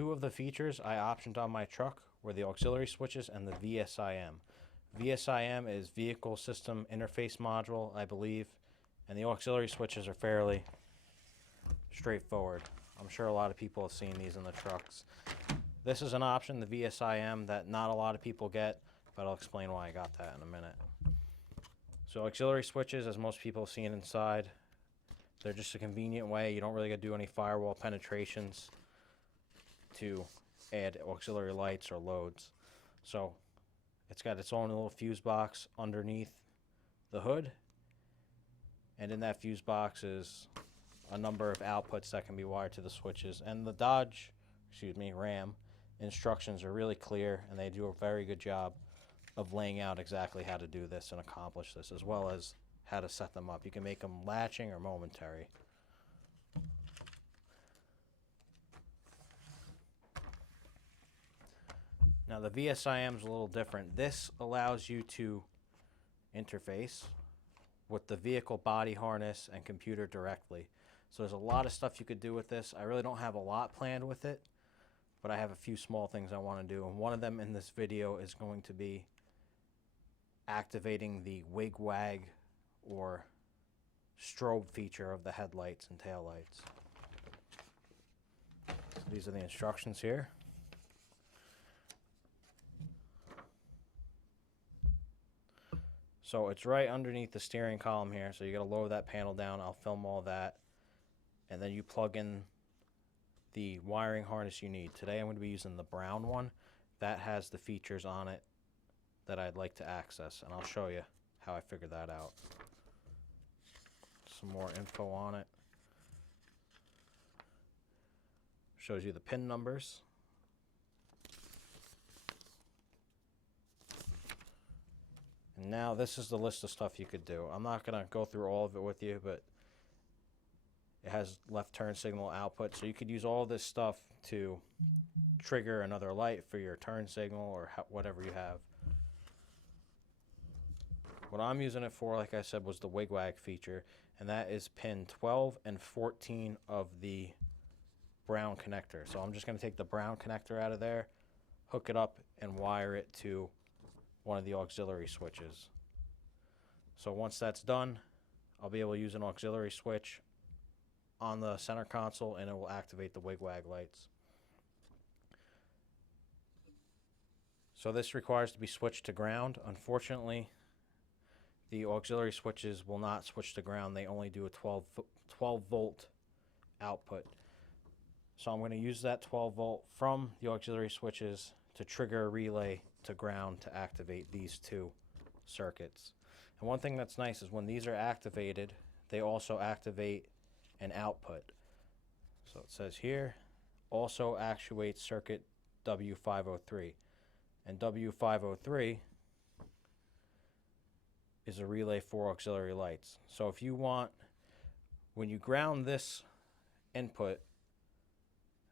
two of the features I optioned on my truck were the auxiliary switches and the VSIM. VSIM is Vehicle System Interface Module, I believe, and the auxiliary switches are fairly straightforward. I'm sure a lot of people have seen these in the trucks. This is an option, the VSIM, that not a lot of people get, but I'll explain why I got that in a minute. So auxiliary switches, as most people have seen inside, they're just a convenient way. You don't really got to do any firewall penetrations to add auxiliary lights or loads. So it's got its own little fuse box underneath the hood, and in that fuse box is a number of outputs that can be wired to the switches. And the Ram instructions are really clear, and they do a very good job of laying out exactly how to do this and accomplish this, as well as how to set them up. You can make them latching or momentary. Now the VSIM is a little different. This allows you to interface with the vehicle body harness and computer directly. So there's a lot of stuff you could do with this. I really don't have a lot planned with it, but I have a few small things I want to do. And one of them in this video is going to be activating the Wig Wag or strobe feature of the headlights and taillights. So these are the instructions here. So it's right underneath the steering column here, so you got to lower that panel down. I'll film all that. And then you plug in the wiring harness you need. Today I'm going to be using the brown one. That has the features on it that I'd like to access, and I'll show you how I figured that out. Some more info on it. Shows you the pin numbers. And now this is the list of stuff you could do. I'm not going to go through all of it with you, but it has left turn signal output, so you could use all this stuff to trigger another light for your turn signal or whatever you have. What I'm using it for, like I said, was the Wig Wag feature, and that is pin 12 and 14 of the brown connector. So I'm just going to take the brown connector out of there, hook it up, and wire it to one of the auxiliary switches. So once that's done, I'll be able to use an auxiliary switch on the center console, and it will activate the Wig Wag lights. So this requires to be switched to ground. Unfortunately, the auxiliary switches will not switch to ground. They only do a 12 volt output. So I'm going to use that 12 volt from the auxiliary switches to trigger a relay to ground to activate these two circuits. And one thing that's nice is when these are activated, they also activate an output. So it says here, also actuates circuit W503. And W503 is a relay for auxiliary lights. So if you want, when you ground this input,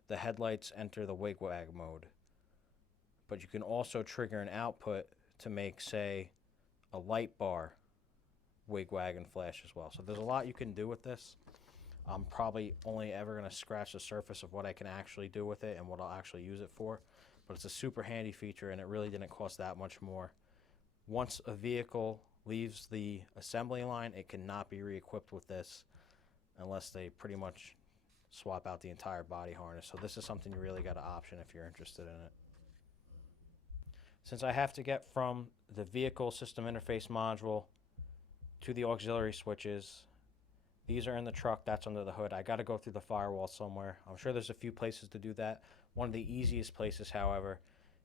the headlights enter the Wig Wag mode. But you can also trigger an output to make, say, a light bar Wig Wag and flash as well. So there's a lot you can do with this. I'm probably only ever going to scratch the surface of what I can actually do with it and what I'll actually use it for. But it's a super handy feature, and it really didn't cost that much more. Once a vehicle leaves the assembly line, it cannot be re-equipped with this unless they pretty much swap out the entire body harness. So this is something you really got to option if you're interested in it. Since I have to get from the vehicle system interface module to the auxiliary switches, these are in the truck, that's under the hood. I got to go through the firewall somewhere. I'm sure there's a few places to do that. One of the easiest places, however,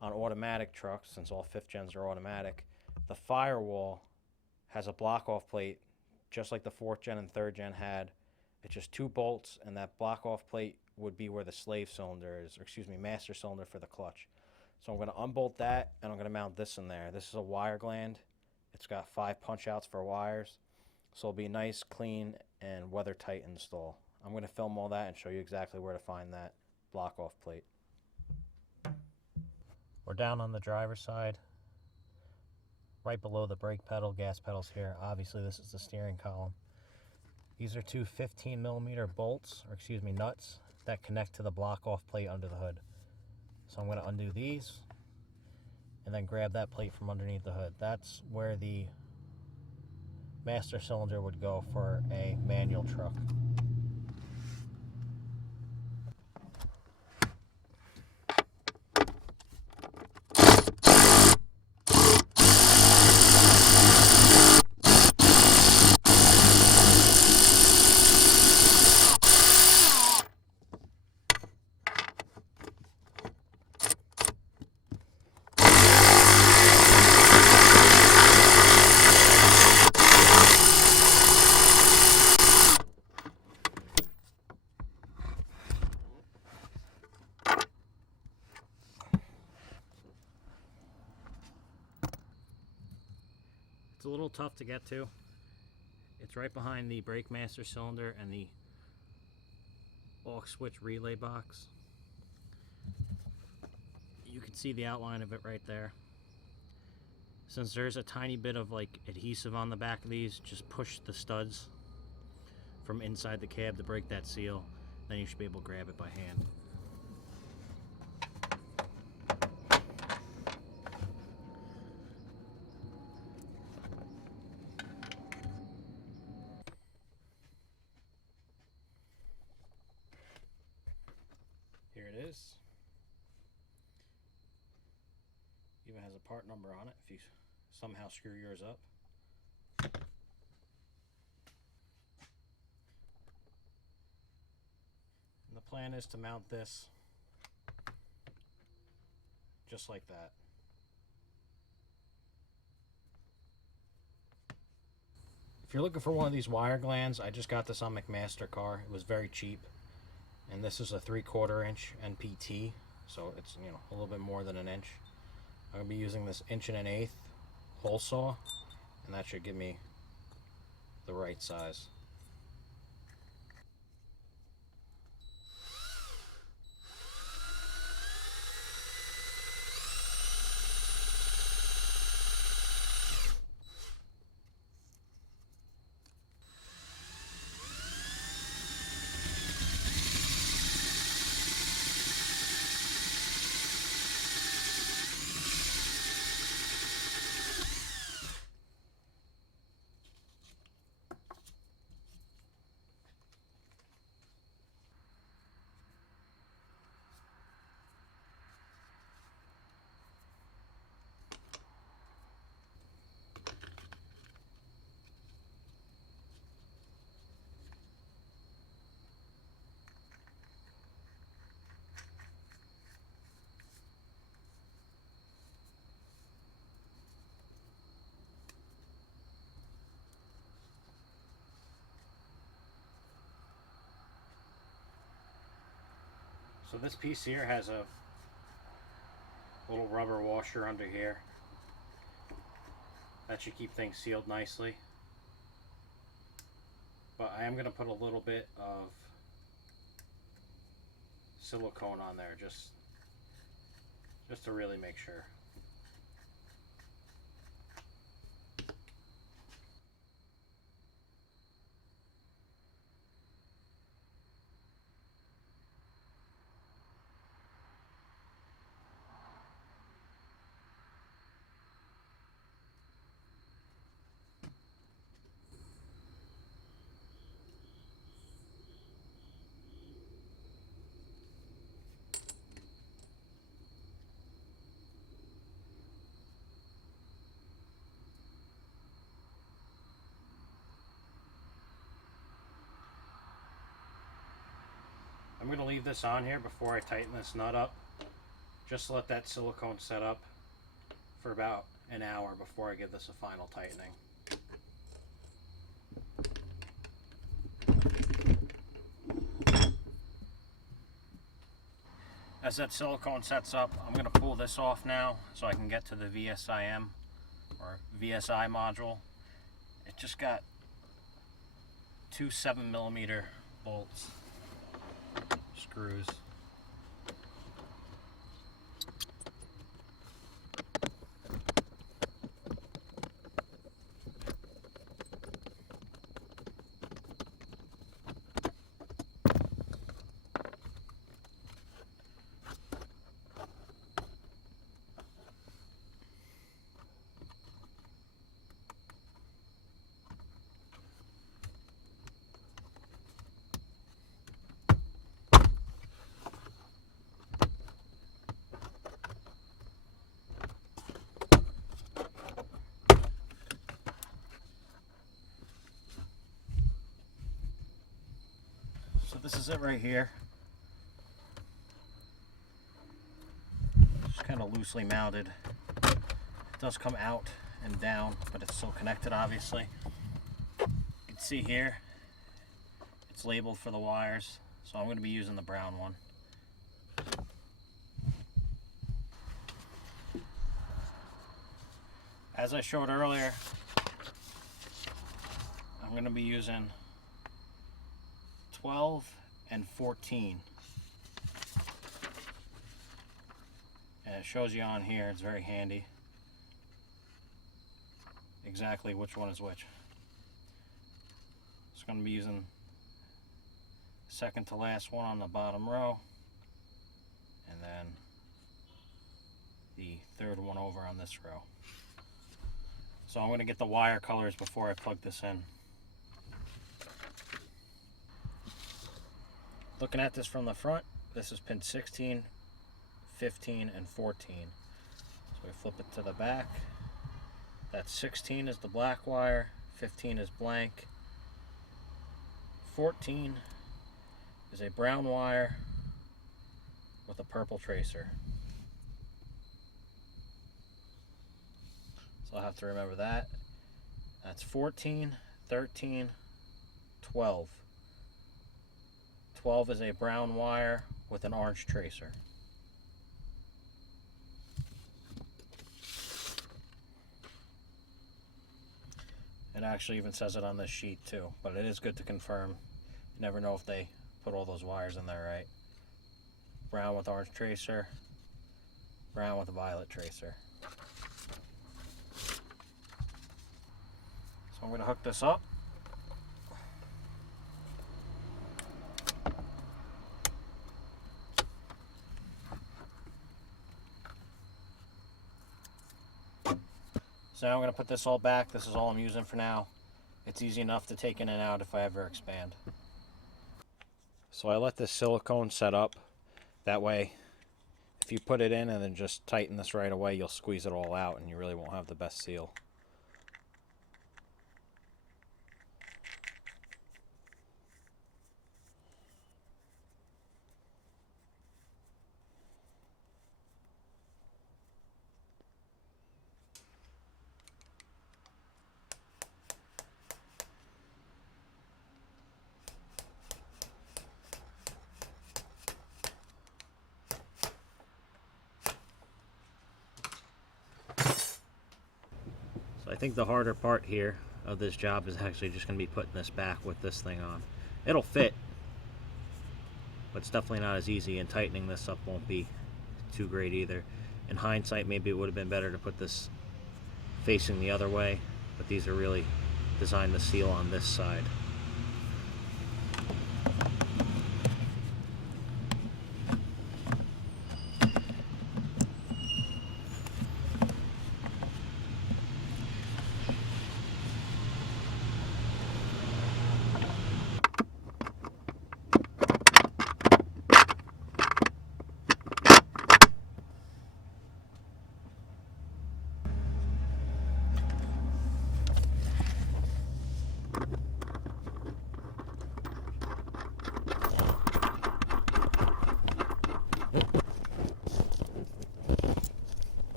on automatic trucks, since all 5th gens are automatic, the firewall has a block-off plate, just like the 4th gen and 3rd gen had. It's just 2 bolts, and that block-off plate would be where the slave cylinder is, or excuse me, master cylinder for the clutch. So I'm going to unbolt that, and I'm going to mount this in there. This is a wire gland. It's got 5 punch-outs for wires. So it'll be nice, clean, and weather-tight install. I'm going to film all that and show you exactly where to find that block-off plate. We're down on the driver's side, right below the brake pedal, gas pedals here. Obviously, this is the steering column. These are 2 15mm bolts, or excuse me, nuts, that connect to the block-off plate under the hood. So I'm going to undo these and then grab that plate from underneath the hood. That's where the master cylinder would go for a manual truck. It's a little tough to get to. It's right behind the brake master cylinder and the aux switch relay box. You can see the outline of it right there. Since there's a tiny bit of like adhesive on the back of these, just push the studs from inside the cab to break that seal. Then you should be able to grab it by hand. Here it is. Even has a part number on it if you somehow screw yours up. And the plan is to mount this just like that. If you're looking for one of these wire glands, I just got this on McMaster car. It was very cheap. And this is a 3/4 inch NPT, so it's, you know, a little bit more than an inch. I'm going to be using this 1 1/8" hole saw, and that should give me the right size. So this piece here has a little rubber washer under here. That should keep things sealed nicely. But I am going to put a little bit of silicone on there just to really make sure. I'm going to leave this on here before I tighten this nut up, just to let that silicone set up for about an hour before I give this a final tightening. As that silicone sets up, I'm going to pull this off now so I can get to the VSIM or VSI module. It just got two 7mm bolts. Screws. this is it right here. It's kind of loosely mounted. It does come out and down, but it's still connected, obviously. You can see here, it's labeled for the wires, so I'm going to be using the brown one. As I showed earlier, I'm going to be using 12 and 14. And it shows you on here, it's very handy, exactly which one is which. It's going to be using second to last one on the bottom row, and then the third one over on this row. So I'm going to get the wire colors before I plug this in. Looking at this from the front, this is pin 16, 15, and 14. So we flip it to the back. That 16 is the black wire, 15 is blank, 14 is a brown wire with a purple tracer. So I'll have to remember that. That's 14, 13, 12. 12 is a brown wire with an orange tracer. It actually even says it on this sheet too, but it is good to confirm. You never know if they put all those wires in there right. Brown with orange tracer, brown with a violet tracer. So I'm going to hook this up. So now I'm going to put this all back. This is all I'm using for now. It's easy enough to take in and out if I ever expand. So I let this silicone set up. That way, if you put it in and then just tighten this right away, you'll squeeze it all out and you really won't have the best seal. So I think the harder part here of this job is actually just going to be putting this back with this thing on. It'll fit, but it's definitely not as easy, and tightening this up won't be too great either. In hindsight, maybe it would have been better to put this facing the other way, but these are really designed to seal on this side.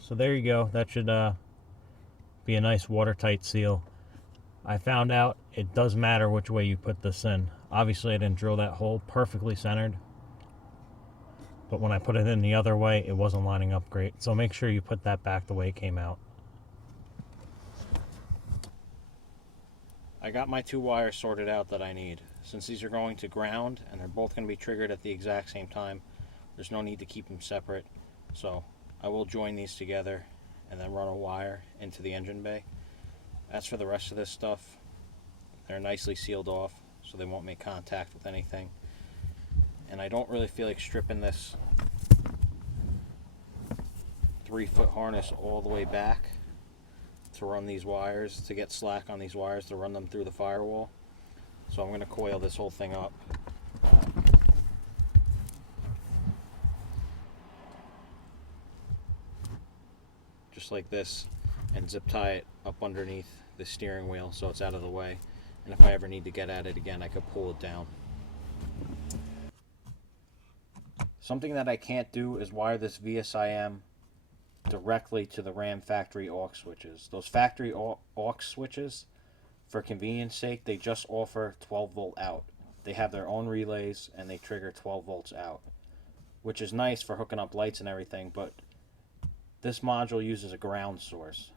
So there you go. That should be a nice watertight seal. I found out it does matter which way you put this in. Obviously I didn't drill that hole perfectly centered, but when I put it in the other way, it wasn't lining up great. So make sure you put that back the way it came out. I I got my 2 wires sorted out that I need. Since these are going to ground and they're both going to be triggered at the exact same time, there's no need to keep them separate. So I will join these together and then run a wire into the engine bay. As for the rest of this stuff, they're nicely sealed off so they won't make contact with anything. And I don't really feel like stripping this 3-foot harness all the way back to run these wires, to get slack on these wires to run them through the firewall. So I'm going to coil this whole thing up. Just like this, and zip tie it up underneath the steering wheel so it's out of the way. And if I ever need to get at it again, I could pull it down. Something that I can't do is wire this VSIM directly to the Ram factory aux switches. Those factory aux switches, for convenience sake, they just offer 12 volt out. They have their own relays and they trigger 12 volts out, which is nice for hooking up lights and everything, but this module uses a ground source.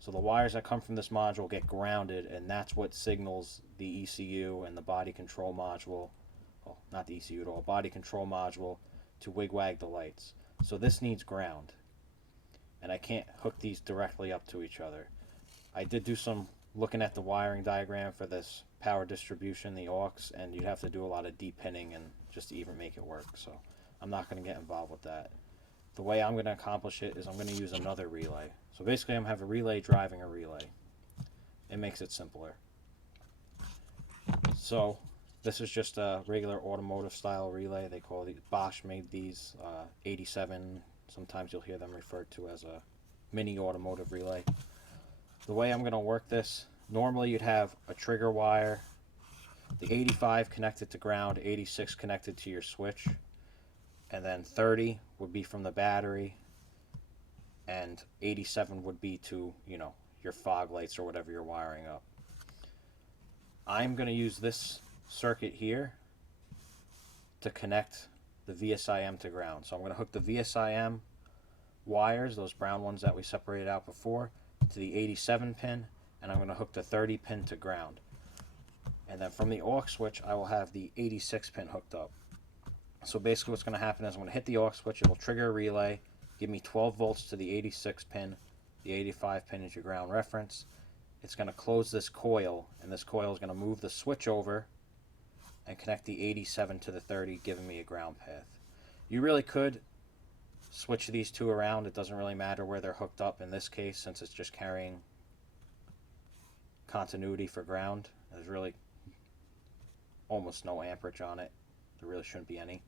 So the wires that come from this module get grounded, and that's what signals the ECU and the body control module, well, not the ECU at all, body control module, to Wig Wag the lights. So this needs ground, and I can't hook these directly up to each other. I did do some looking at the wiring diagram for this power distribution, the aux, and you'd have to do a lot of deep pinning and just to even make it work, so I'm not going to get involved with that. The way I'm going to accomplish it is I'm going to use another relay. So basically I'm going to have a relay driving a relay. It makes it simpler. So this is just a regular automotive style relay. They call these, Bosch made these 87. Sometimes you'll hear them referred to as a mini automotive relay. The way I'm going to work this, normally you'd have a trigger wire, the 85 connected to ground, 86 connected to your switch, and then 30 would be from the battery, and 87 would be to, you know, your fog lights or whatever you're wiring up. I'm going to use this circuit here to connect the VSIM to ground. So I'm going to hook the VSIM wires, those brown ones that we separated out before, to the 87 pin, and I'm going to hook the 30 pin to ground. And then from the aux switch, I will have the 86 pin hooked up. So basically what's going to happen is I'm going to hit the aux switch, it will trigger a relay, give me 12 volts to the 86 pin, the 85 pin is your ground reference. It's going to close this coil, and this coil is going to move the switch over and connect the 87 to the 30, giving me a ground path. You really could switch these two around. It doesn't really matter where they're hooked up in this case, since it's just carrying continuity for ground. There's really almost no amperage on it. There really shouldn't be any.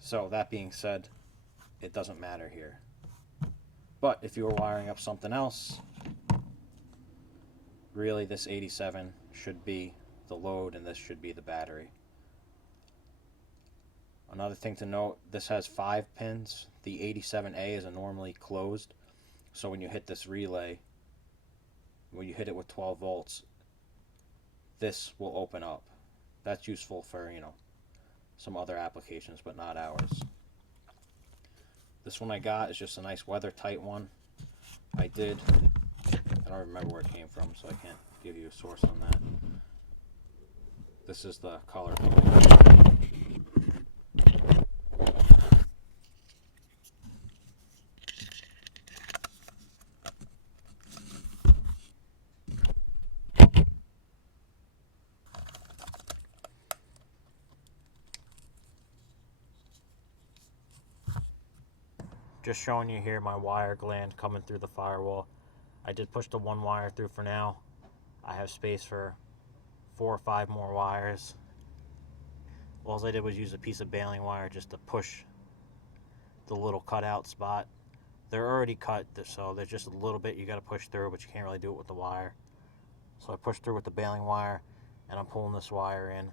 So that being said, it doesn't matter here. But if you were wiring up something else, really this 87 should be the load and this should be the battery. Another thing to note, this has 5 pins. The 87A is normally closed, so when you hit this relay, when you hit it with 12 volts, this will open up. That's useful for, you know, some other applications, but not ours. This one I got is just a nice weather tight one. I don't remember where it came from, so I can't give you a source on that. This is the color code. Just showing you here my wire gland coming through the firewall. I did push the one wire through for now. I have space for 4 or 5 more wires. All I did was use a piece of baling wire just to push the little cutout spot. They're already cut, so there's just a little bit you got to push through, but you can't really do it with the wire. So I pushed through with the baling wire, and I'm pulling this wire in.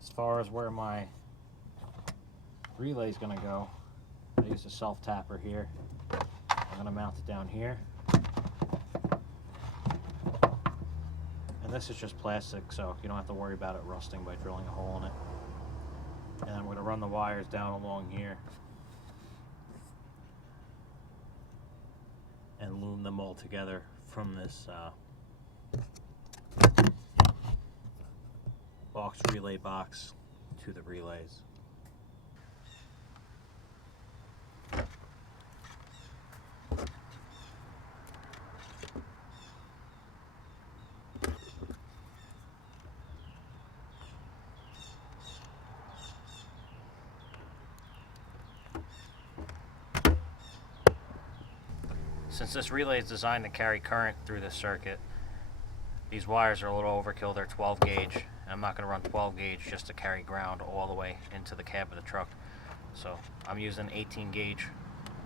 As far as where my relay is going to go, I use a self tapper here. I'm going to mount it down here. And this is just plastic, so you don't have to worry about it rusting by drilling a hole in it. And I'm going to run the wires down along here. loom them all together from this box relay box to the relays. Since this relay is designed to carry current through this circuit, these wires are a little overkill. They're 12 gauge, and I'm not going to run 12 gauge just to carry ground all the way into the cab of the truck. So I'm using 18 gauge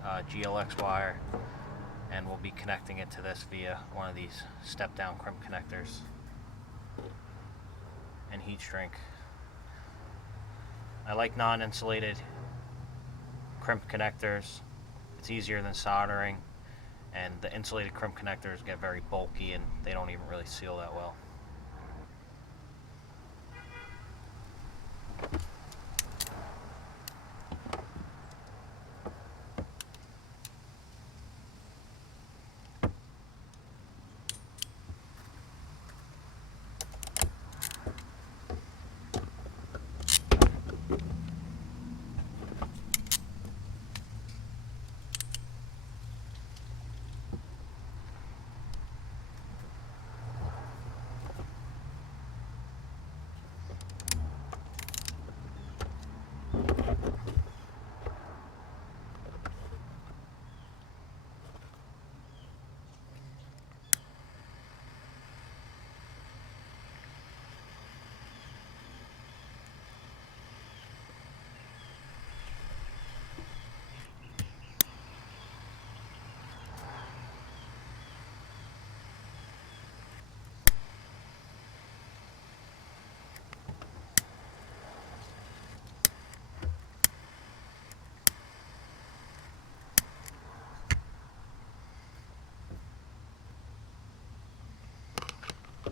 GLX wire, and we'll be connecting it to this via one of these step down crimp connectors and heat shrink. I like non-insulated crimp connectors. It's easier than soldering. And the insulated crimp connectors get very bulky and they don't even really seal that well.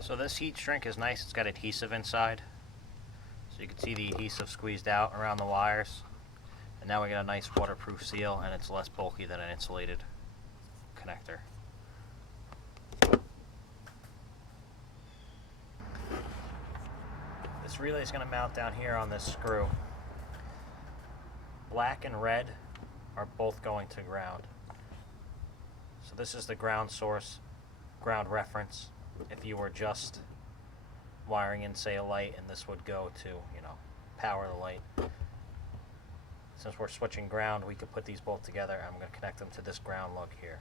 So this heat shrink is nice. It's got adhesive inside. So you can see the adhesive squeezed out around the wires. And now we get a nice waterproof seal, and it's less bulky than an insulated connector. This relay is going to mount down here on this screw. Black and red are both going to ground. So this is the ground source, ground reference. If you were just wiring in, say, a light, and this would go to, power the light. Since we're switching ground, we could put these both together. I'm going to connect them to this ground lug here.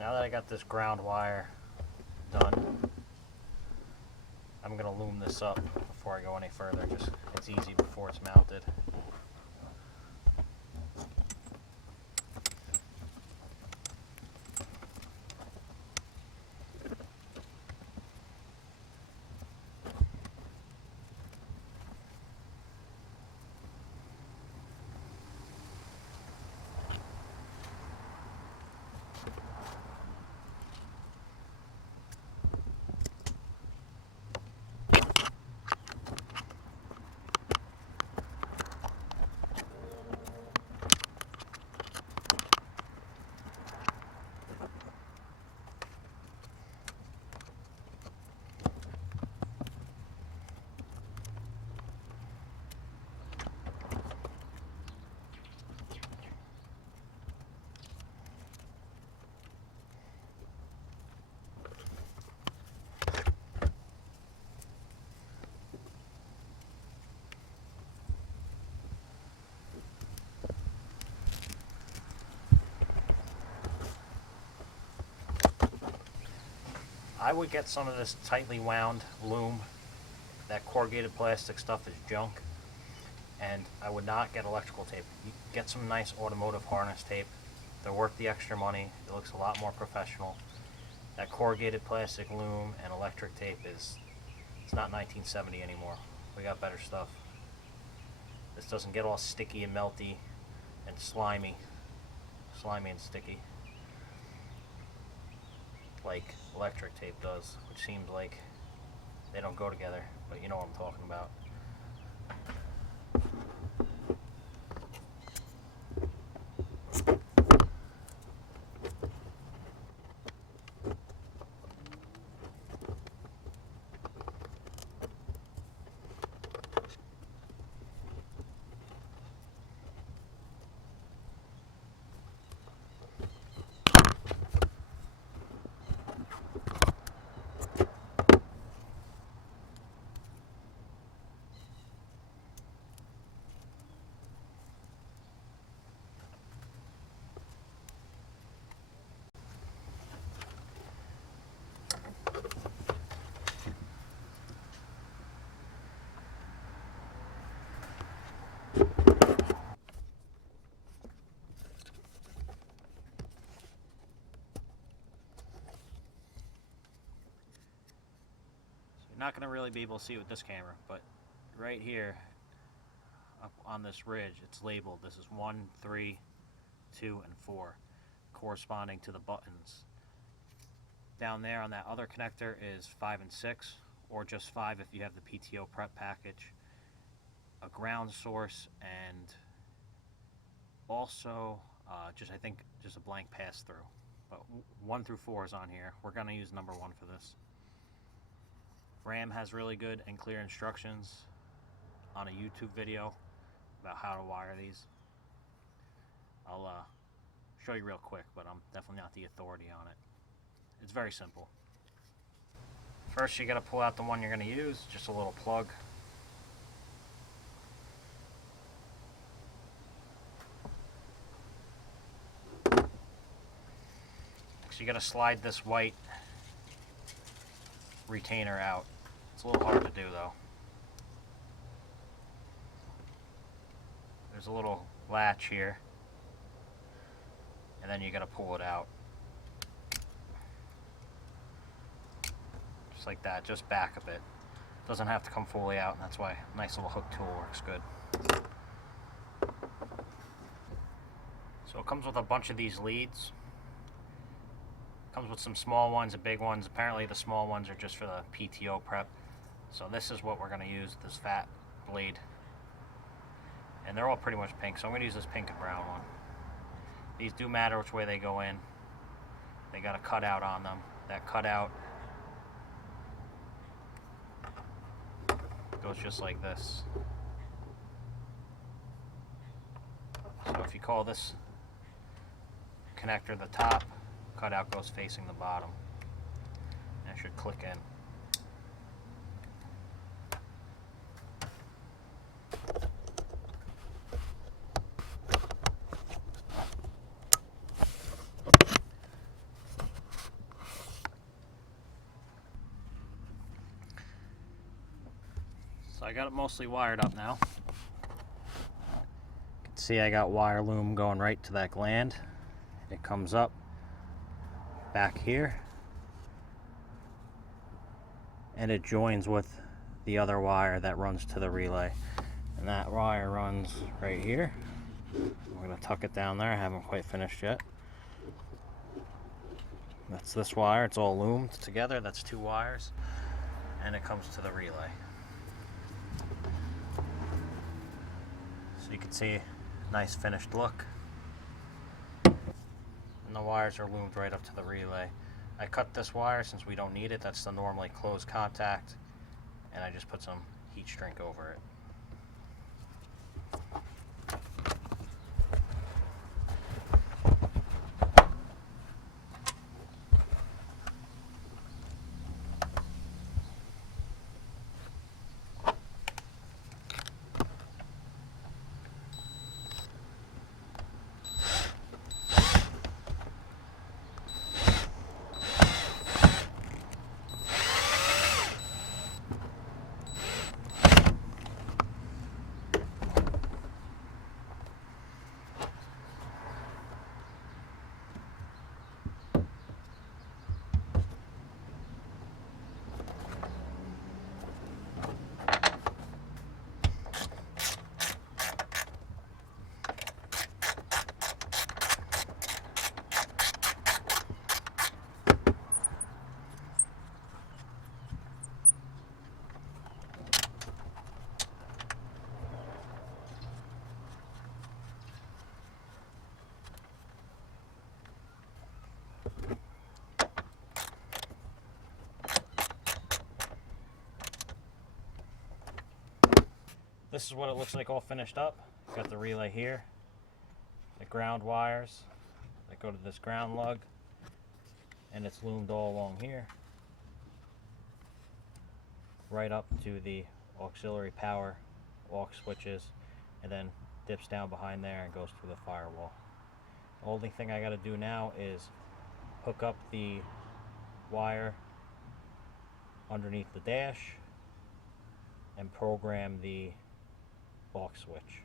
Now that I got this ground wire done, I'm going to loom this up before I go any further. Just it's easy before it's mounted. I would get some of this tightly wound loom. That corrugated plastic stuff is junk. And I would not get electrical tape. You get some nice automotive harness tape. They're worth the extra money. It looks a lot more professional. That corrugated plastic loom and electric tape it's not 1970 anymore. We got better stuff. This doesn't get all sticky and melty and slimy and sticky like electric tape does, which seems like they don't go together, but you know what I'm talking about. Not going to really be able to see it with this camera, but right here up on this ridge it's labeled. This is 1, 3, 2, and 4 corresponding to the buttons. Down there on that other connector is 5 and 6, or just 5 if you have the PTO prep package, a ground source, and also I think just a blank pass through. But 1 through 4 is on here. We're going to use number 1 for this. RAM has really good and clear instructions on a YouTube video about how to wire these. I'll show you real quick, but I'm definitely not the authority on it. It's very simple. First, you got to pull out the one you're going to use, just a little plug. Next, you got to slide this white retainer out. It's a little hard to do though. There's a little latch here, and then you got to pull it out. Just like that, just back a bit. Doesn't have to come fully out, and that's why a nice little hook tool works good. So it comes with a bunch of these leads. Comes with some small ones and big ones. Apparently the small ones are just for the PTO prep. So this is what we're going to use, this fat blade. And they're all pretty much pink, so I'm going to use this pink and brown one. These do matter which way they go in. They got a cutout on them. That cutout goes just like this. So if you call this connector the top, cutout goes facing the bottom, and it should click in. I got it mostly wired up now. You can see I got wire loom going right to that gland. It comes up back here and it joins with the other wire that runs to the relay. And that wire runs right here. I'm going to tuck it down there. I haven't quite finished yet. That's this wire. It's all loomed together. That's 2 wires. And it comes to the relay. So you can see nice finished look. And the wires are loomed right up to the relay. I cut this wire since we don't need it. That's the normally closed contact. And I just put some heat shrink over it. This is what it looks like all finished up. Got the relay here, the ground wires that go to this ground lug, and it's loomed all along here, right up to the auxiliary power aux switches, and then dips down behind there and goes through the firewall. The only thing I got to do now is hook up the wire underneath the dash and program the aux switch.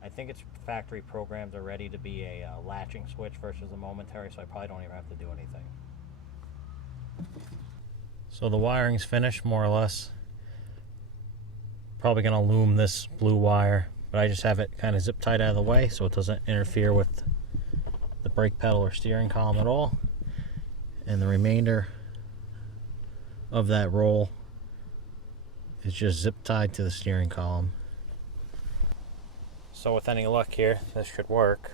I think it's factory programmed already to be a latching switch versus a momentary, so I probably don't even have to do anything. So the wiring's finished more or less. Probably gonna loom this blue wire, but I just have it kind of zip tied out of the way so it doesn't interfere with the brake pedal or steering column at all. And the remainder of that roll is just zip tied to the steering column. So with any luck here, this should work.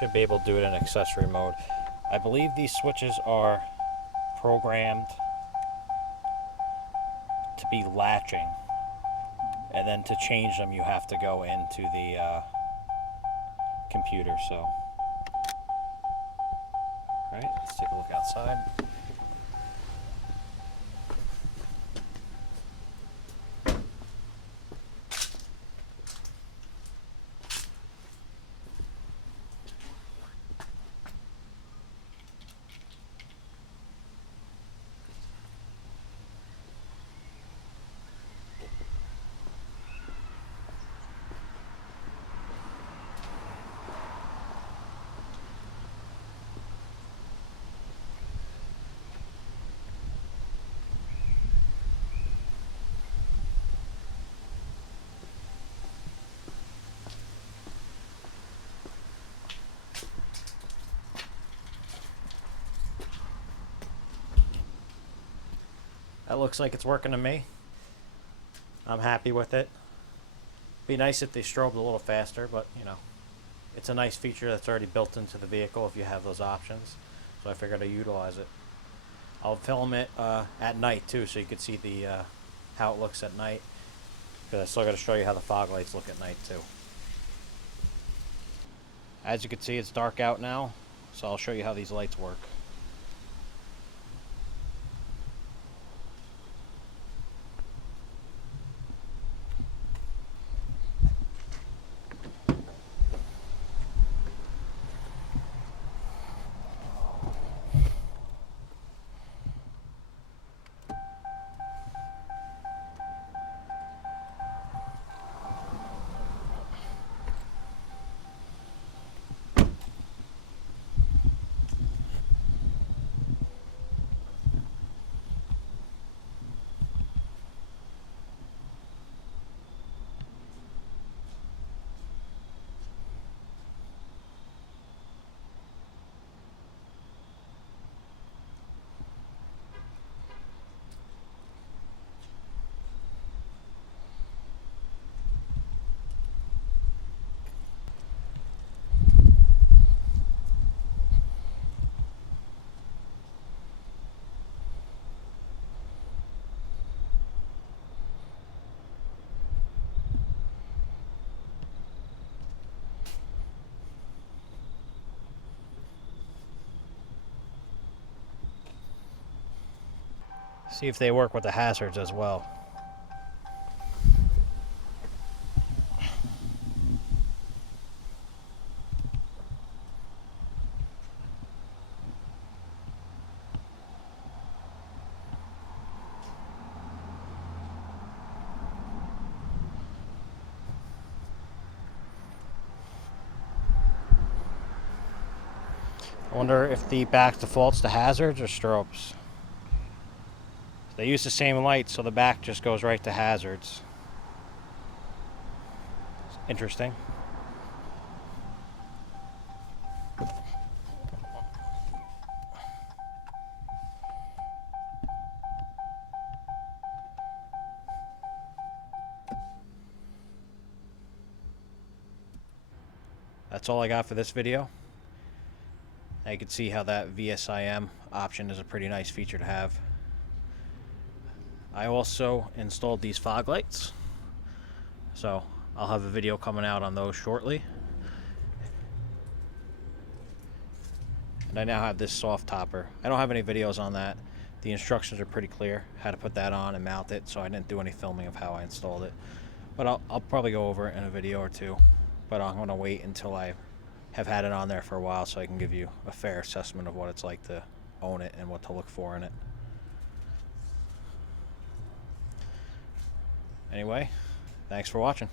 Should be able to do it in accessory mode. I believe these switches are programmed to be latching, and then to change them you have to go into the computer. So, alright, let's take a look outside. That looks like it's working to me. I'm happy with it. Be nice if they strobed a little faster, but you know, it's a nice feature that's already built into the vehicle if you have those options. So I figured I'd utilize it. I'll film it at night too, so you can see the how it looks at night. Because I still got to show you how the fog lights look at night too. As you can see, it's dark out now, so I'll show you how these lights work. See if they work with the hazards as well. I wonder if the back defaults to hazards or strobes. They use the same light, so the back just goes right to hazards. Interesting. That's all I got for this video. Now you can see how that VSIM option is a pretty nice feature to have. I also installed these fog lights, so I'll have a video coming out on those shortly. And I now have this soft topper. I don't have any videos on that. The instructions are pretty clear how to put that on and mount it, so I didn't do any filming of how I installed it. But I'll probably go over it in a video or two. But I'm going to wait until I have had it on there for a while so I can give you a fair assessment of what it's like to own it and what to look for in it. Anyway, thanks for watching.